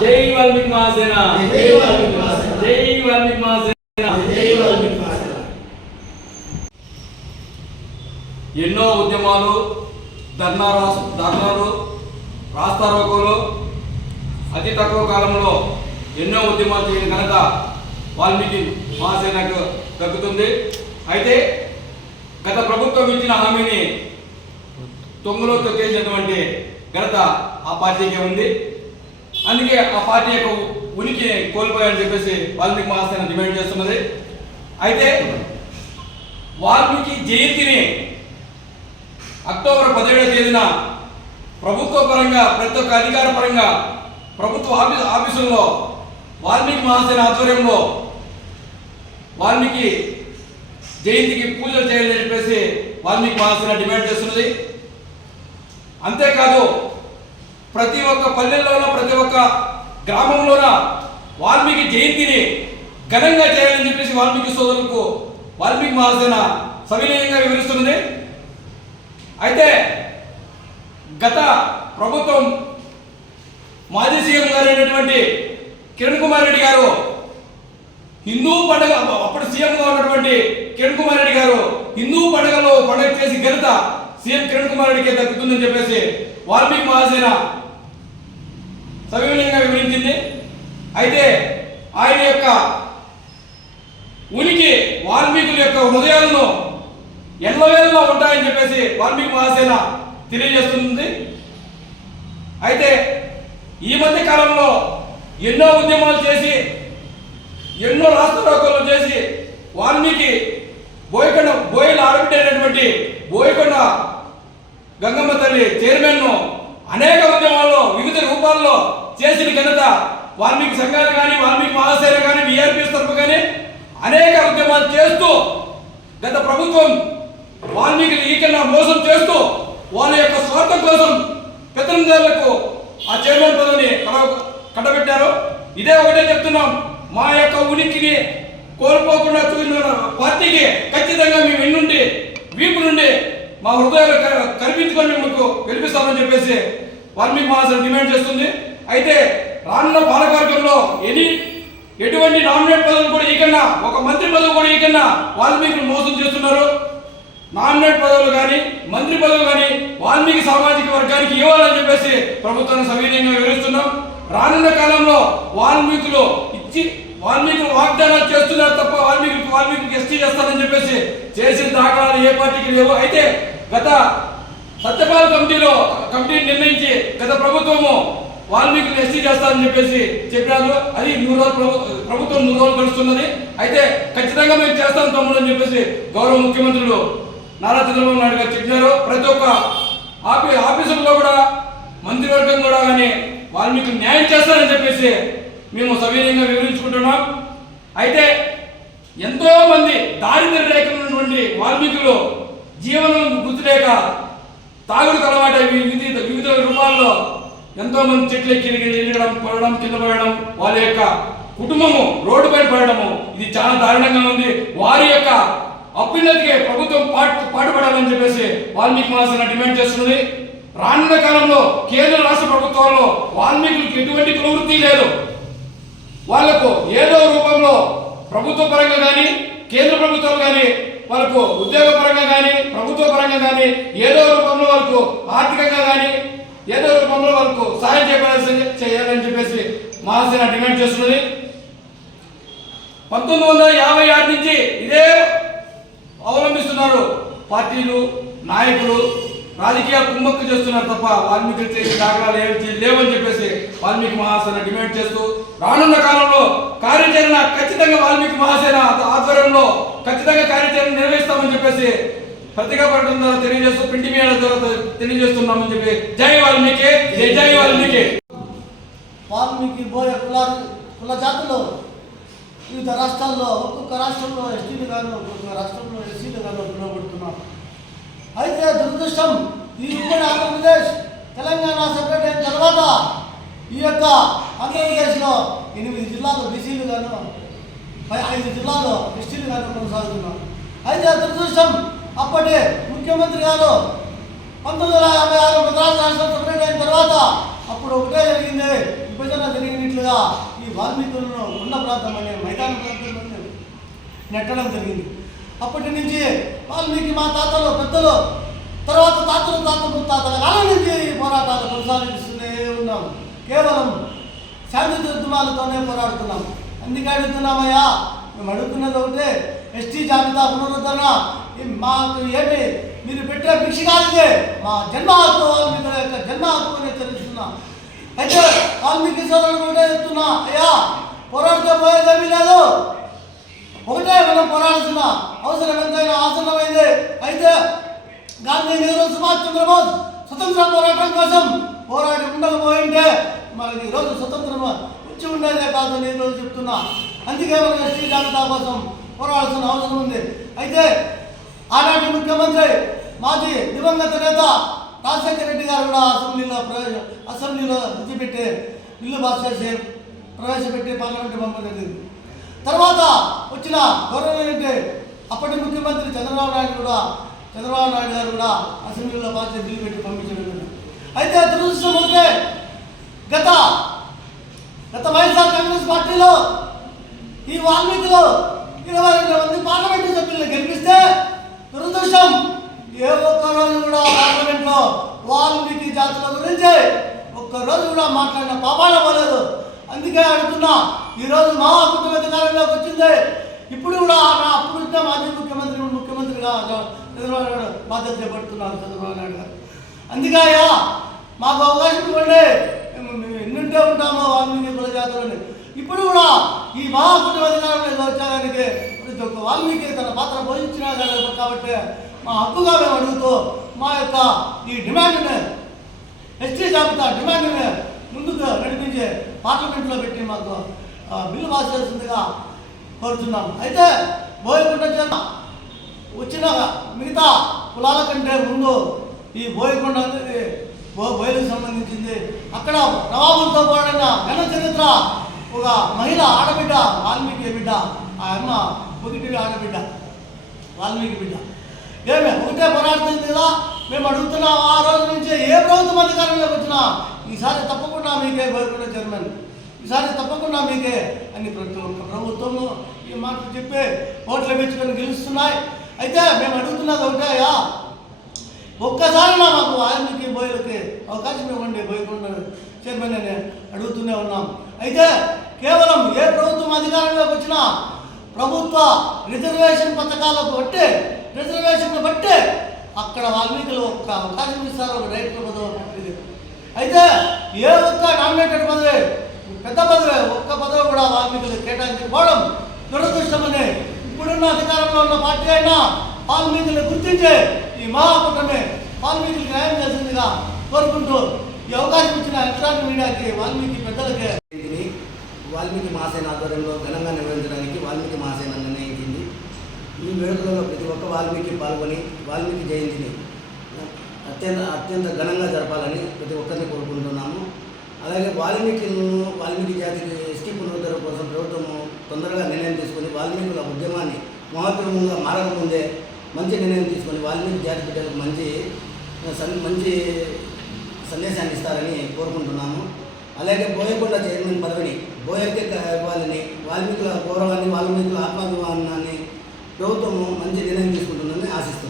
జై వాల్మీకి మహాసేన, జై వాల్మీకి మహాసేన, జై వాల్మీకి మహాసేన, జై వాల్మీకి మహాసేన. ఎన్నో ఉద్యమాలు, ధర్నాలు, రాస్తారోకోలు, అతి తక్కువ కాలంలో ఎన్నో ఉద్యమాలు చేయని ఘనత వాల్మీకి మహాసేనకు దక్కుతుంది. అయితే గత ప్రభుత్వం ఇచ్చిన హామీని తొంగలో తొక్కేసినటువంటి ఘనత ఆ పార్టీకే ఉంది. అందుకే ఆ పార్టీ యొక్క ఉనికి కోల్పోయాలని చెప్పేసి వాల్మీకి మహాసేన డిమాండ్ చేస్తున్నది. అయితే వాల్మీకి జయంతిని అక్టోబర్ 17వ తేదీన ప్రభుత్వ పరంగా, ప్రతి ఒక్క అధికార పరంగా ప్రభుత్వ ఆఫీసుల్లో వాల్మీకి మహాసేన ఆధ్వర్యంలో వాల్మీకి జయంతికి పూజలు చేయాలని చెప్పేసి వాల్మీకి మహాసేన డిమాండ్ చేస్తున్నది. అంతేకాదు ప్రతి ఒక్క పల్లెల్లోనూ, ప్రతి ఒక్క గ్రామంలోన వాల్మీకి జయంతిని ఘనంగా చేయాలని చెప్పేసి వాల్మీకి సోదరులకు వాల్మీకి మహాసేన సవినయంగా వివరిస్తున్నది. అయితే గత ప్రభుత్వం మాజీ సీఎం గారు అయినటువంటి కిరణ్ కుమార్ రెడ్డి గారు హిందూ పండుగ, అప్పుడు సీఎంగా ఉన్నటువంటి కిరణ్ కుమార్ రెడ్డి గారు హిందూ పండుగలో పండుగ చేసి ఘనత సీఎం కిరణ్ కుమార్ రెడ్డికి దక్కుతుందని చెప్పేసి వాల్మీకి మహాసేన సవివరంగా వివరించింది. అయితే ఆయన యొక్క ఉనికి వాల్మీకుల యొక్క హృదయాలను ఎల్లవేళలా ఉంటాయని చెప్పేసి వాల్మీకి మహాసేన తెలియజేస్తుంది. అయితే ఈ మధ్య కాలంలో ఎన్నో ఉద్యమాలు చేసి, ఎన్నో రాస్తారోకోలు చేసి వాల్మీకి బోయల ఆడబిడ్డైనటువంటి బోయకొండ గంగమ్మ తల్లి చైర్మన్ను అనేక ఉద్యమాల్లో వివిధ రూపాల్లో చేసిన ఘనత వాల్మీకి సంఘాలు కానీ, వాల్మీకి మహాసేన కానీ, విఆర్పీఎస్ తరఫు కానీ అనేక ఉద్యమాలు చేస్తూ గత ప్రభుత్వం వాల్మీకి ఈకన్నా మోసం చేస్తూ వాళ్ళ యొక్క స్వార్థం కోసం పెత్తనందారులకు ఆ చైర్మన్ పదవిని కట్టబెట్టారు. ఇదే ఒకటే చెప్తున్నాం, మా యొక్క ఉనికిని కోల్పోకుండా చూసిన పార్టీకి ఖచ్చితంగా మేము ఎన్నుండి వీపు నుండి మా హృదయాలు కల్పించుకొని మీకు గెలిపిస్తామని చెప్పేసి వాల్మీకి మహాసేన డిమాండ్ చేస్తుంది. అయితే రానున్న పాలకవర్గంలో ఎటువంటి నామినేట్ పదవులు కూడా ఈకన్నా, ఒక మంత్రి పదవి కూడా ఈకన్నా వాల్మీకి మోసం చేస్తున్నారు. నామినేట్ పదవులు కానీ, మంత్రి పదవులు కానీ వాల్మీకి సామాజిక వర్గానికి ఇవ్వాలని చెప్పేసి ప్రభుత్వాన్ని సవినయంగా వివరిస్తున్నాం. రానున్న కాలంలో వాల్మీకులు వాగ్దానాలు చేస్తున్నారు తప్ప వాల్మీకి ఎస్టీ చేస్తారని చెప్పేసి చేసిన దాఖలాలు ఏ పార్టీకి లేవు. అయితే గత సత్యపాల కమిటీ నిర్ణయించి గత ప్రభుత్వము వాల్మీకి ఎస్టీ చేస్తారని చెప్పేసి చెప్పారు. అది ప్రభుత్వం 100 రోజులు గడుస్తున్నది. అయితే ఖచ్చితంగా మేము చేస్తాం తమ్ముడు అని చెప్పేసి గౌరవ ముఖ్యమంత్రులు నారా చంద్రబాబు నాయుడు గారు చెప్పినారు. ప్రతి ఒక్క ఆఫీసుల్లో కూడా, మంత్రివర్గం కూడా కానీ వాల్మీకి న్యాయం చేస్తారని చెప్పేసి మేము సవినయంగా వివరించుకుంటున్నాం. అయితే ఎంతో మంది దారిద్ర్య రేఖ ఉన్నటువంటి వాల్మీకులు జీవనం గుర్తులేక తాగుడు అలవాటు వివిధ రూపాల్లో ఎంతో మంది చెట్లు ఎరగడం, పడడం, కింద పడడం, వాళ్ళ యొక్క కుటుంబము రోడ్డు పైన పడడము, ఇది చాలా దారుణంగా ఉంది. వారి యొక్క అభ్యున్నతికి ప్రభుత్వం పాటుపడాలని చెప్పేసి వాల్మీకి మహాసేన డిమాండ్ చేస్తున్నది. రానున్న కాలంలో కేంద్ర రాష్ట్ర ప్రభుత్వాల్లో వాల్మీకులకు ఎటువంటి ప్రవృత్తి లేదు. వాళ్లకు ఏదో రూపంలో ప్రభుత్వ పరంగా కానీ, కేంద్ర ప్రభుత్వాలు కానీ వాళ్ళకు ఉద్యోగ పరంగా కానీ, ప్రభుత్వ పరంగా కానీ ఏదో రూపంలో వాళ్ళకు ఆర్థికంగా కానీ ఏదో రూపంలో వాళ్ళకు సాయం చేయాలని చెప్పేసి మహాసేన డిమాండ్ చేస్తున్నది. 1956 నుంచి ఇదే అవలంబిస్తున్నారు పార్టీలు, నాయకులు, రాజకీయ కుమ్మక్కు చేస్తున్నారు తప్ప వాల్మీకి చేసే దాఖలాలు లేవని చెప్పేసి వాల్మీకి మహాసేన డిమాండ్ చేస్తూ రానున్న కాలంలో కార్యాచరణ ఖచ్చితంగా వాల్మీకి మహాసేన ఆధ్వర్యంలో ఖచ్చితంగా కార్యాచరణ నిర్వహిస్తామని చెప్పేసి పత్రికా ప్రకటన ద్వారా తెలియజేస్తూ, ప్రింట్ మీడియా ద్వారా తెలియజేస్తున్నామని చెప్పి జై వాల్మీకి, జై వాల్మీకి. వాల్మీకి బోయ కుల జాతులు వివిధ రాష్ట్రాల్లో, ఒక్కొక్క రాష్ట్రంలో ఎస్టీలు గాను, ఒక్కొక్క రాష్ట్రంలో ఎస్సీలు గాను పిలువబడుతున్నారు. అయితే దురదృష్టం, ఈ ఉమ్మడి ఆంధ్రప్రదేశ్ తెలంగాణ సెపరేట్ అయిన తర్వాత ఈ యొక్క ఆంధ్రప్రదేశ్లో 8 జిల్లాలు బీసీలు గాను, 5 జిల్లాలు ఎస్టీలు గాను కొనసాగుతున్నారు. అయితే దురదృష్టం, అప్పటి ముఖ్యమంత్రి గారు 1956 మద్రాసు రాష్ట్రం సెపరేట్ అయిన తర్వాత అప్పుడు ఒకటే జరిగింది, విభజన జరిగినట్లు మీదుగా ఈ వాల్మీకులను కొండ ప్రాంతం అనే మైదాన ప్రాంతంలో నెట్టడం జరిగింది. అప్పటి నుంచి వాల్మీకి మా తాతలు పెద్దలు తర్వాత తాతల ముత్తాతల కాలం నుంచి ఈ పోరాటాలు కొనసాగిస్తూనే ఉన్నాం. కేవలం శాంతి ఉద్యమాలతోనే పోరాడుతున్నాం. అందుకే అడుగుతున్నామయ్యా, మేము అడుగుతున్నది ఒకటే, ఎస్టీ జాబితా పునరుద్ధరణ మాకు ఏంటి మీరు పెట్టే భిక్ష కాదే, మా జన్మ హక్కు, వాల్మీకుల యొక్క జన్మ హక్కుని తెలుస్తున్నాం. అయితే వాల్మీకి సోదరుడు ఒకటే చెప్తున్నా, అయ్యా పోరాడితే పోయేదేమీ లేదు, ఒకటే మనం పోరాడాల్సిన అవసరం ఎంతైనా ఆసన్నమైంది. అయితే గాంధీ, నెహ్రూ, సుభాష్ చంద్రబోస్ స్వతంత్ర పోరాటం కోసం పోరాడి ఉండకపోయింటే మనకి ఈరోజు స్వతంత్రం వచ్చి ఉండేదే కాదని ఈరోజు చెప్తున్నా. అందుకే మనం ఎస్టీ జాబితా కోసం పోరాడాల్సిన అవసరం ఉంది. అయితే ఆనాటి ముఖ్యమంత్రి మాజీ దివంగత నేత రాజశేఖర రెడ్డి గారు కూడా అసెంబ్లీలో విడిచిపెట్టి బిల్లు పాస్ చేసి ప్రవేశపెట్టి పార్లమెంట్ పంపడం జరిగింది. తర్వాత వచ్చిన గౌరవనీయులైన అప్పటి ముఖ్యమంత్రి చంద్రబాబు నాయుడు గారు కూడా అసెంబ్లీలో పాస్ చేసి బిల్లు పెట్టి పంపించడం జరిగింది. అయితే దురదృష్టం ఉంటే గత వైఎస్ఆర్ కాంగ్రెస్ పార్టీలో ఈ వాల్మీకులు 22 మంది పార్లమెంటు సభ్యులను గెలిపిస్తే దురదృష్టం ఏ ఒక్కరోజు కూడా పార్లమెంట్లో వాల్మీకి జాతుల గురించి ఒక్కరోజు కూడా మాట్లాడిన పాపాన పోలేదు. అందుకే అడుగుతున్నా, ఈరోజు మా కుటుంబ అధికారంలోకి వచ్చింది. ఇప్పుడు కూడా అప్పుడు మాజీ ముఖ్యమంత్రిగా చంద్రబాబు నాయుడు బాధ్యత చేపడుతున్నారు చంద్రబాబు నాయుడు గారు. అందుకే అయ్యా మాకు అవకాశం ఇవ్వండి, ఎన్నుంటే ఉంటామో వాల్మీకి కుల జాతులని. ఇప్పుడు కూడా ఈ మహాకుటుంబ అధికారంలో వచ్చేదానికి ప్రతి ఒక్క వాల్మీకి తన పాత్ర పోషించినా కాబట్టి మా హక్కుగా మేము అడుగుతూ మా యొక్క ఈ డిమాండ్ని, ఎస్టీ జాబితా డిమాండ్ని ముందుకు నడిపించే పార్లమెంట్లో పెట్టి మాకు బిల్లు పాస్ చేస్తుందిగా కోరుతున్నాం. అయితే బోయకొండ వచ్చిన మిగతా కులాల కంటే ముందు ఈ బోయకొండ అనేది బోయలకు సంబంధించింది. అక్కడ నవాబులతో పోరాడిన ఘన చరిత్ర ఒక మహిళ ఆడబిడ్డ, వాల్మీకి బిడ్డ, ఆ అమ్మ ఒకటి ఆడబిడ్డ, వాల్మీకి బిడ్డ. ఏమే ఒకటే పోరాడుతుంది కదా. మేము అడుగుతున్నాం, ఆ రోజు నుంచి ఏ ప్రభుత్వం అధికారంలోకి వచ్చినా ఈసారి తప్పకుండా మీకే బోయకొండ చైర్మన్, ఈసారి తప్పకుండా మీకే అని ప్రతి ఒక్క ప్రభుత్వము ఈ మాట చెప్పి ఓట్లు పెంచుకొని గెలుస్తున్నాయి. అయితే మేము అడుగుతున్నది ఒకటేయా, ఒక్కసారి మాకు వాల్మీకి బోయలకి అవకాశం ఇవ్వండి, బోయకొండ చైర్మన్ అని అడుగుతూనే ఉన్నాం. అయితే కేవలం ఏ ప్రభుత్వం అధికారంలోకి వచ్చినా ప్రభుత్వ రిజర్వేషన్ పథకాలకు బట్టి అక్కడ వాల్మీకులు ఒక్క అవకాశం ఇస్తారు, ఒక రైతుల పదవి. అయితే ఏ ఒక్క నామినేటెడ్ పదవి, పెద్ద పదవి, ఒక్క పదవి కూడా వాల్మీకులు కేటాయించకపోవడం దురదృష్టమని ఇప్పుడున్న అధికారంలో ఉన్న పార్టీ అయినా వాల్మీకులు గుర్తించే ఈ మహాకూటమి వాల్మీకులకు న్యాయం చేసిందిగా కోరుకుంటూ ఈ అవకాశం ఇచ్చిన ఎలక్ట్రానిక్ మీడియాకి, వాల్మీకి పెద్దలకి వాల్మీకి మహాసేన ఆధ్వర్యంలో ఘనంగా నిర్వహించడానికి వాల్మీకి మహాసేన నిర్ణయించింది. ఈ వేడుకలలో ప్రతి ఒక్క వాల్మీకి పాల్గొని వాల్మీకి జయంతిని అత్యంత ఘనంగా జరపాలని ప్రతి ఒక్కరిని కోరుకుంటున్నాము. అలాగే వాల్మీకి జాతికి ఎస్టీ పునరుద్ధరణ కోసం ప్రభుత్వము తొందరగా నిర్ణయం తీసుకొని వాల్మీకుల ఉద్యమాన్ని మహోద్యమంగా మారకముందే మంచి నిర్ణయం తీసుకొని వాల్మీకి జాతి బిడ్డలకు మంచి సందేశాన్ని ఇస్తారని కోరుకుంటున్నాము. అలాగే బోయకొండ చైర్మన్ పదవిని బోయకే ఇవ్వాలని, వాల్మీకుల గౌరవాన్ని, వాల్మీకుల ఆత్మాభిమానాన్ని ప్రభుత్వము మంచి నిర్ణయం తీసుకుంటుందని ఆశిస్తున్నాము.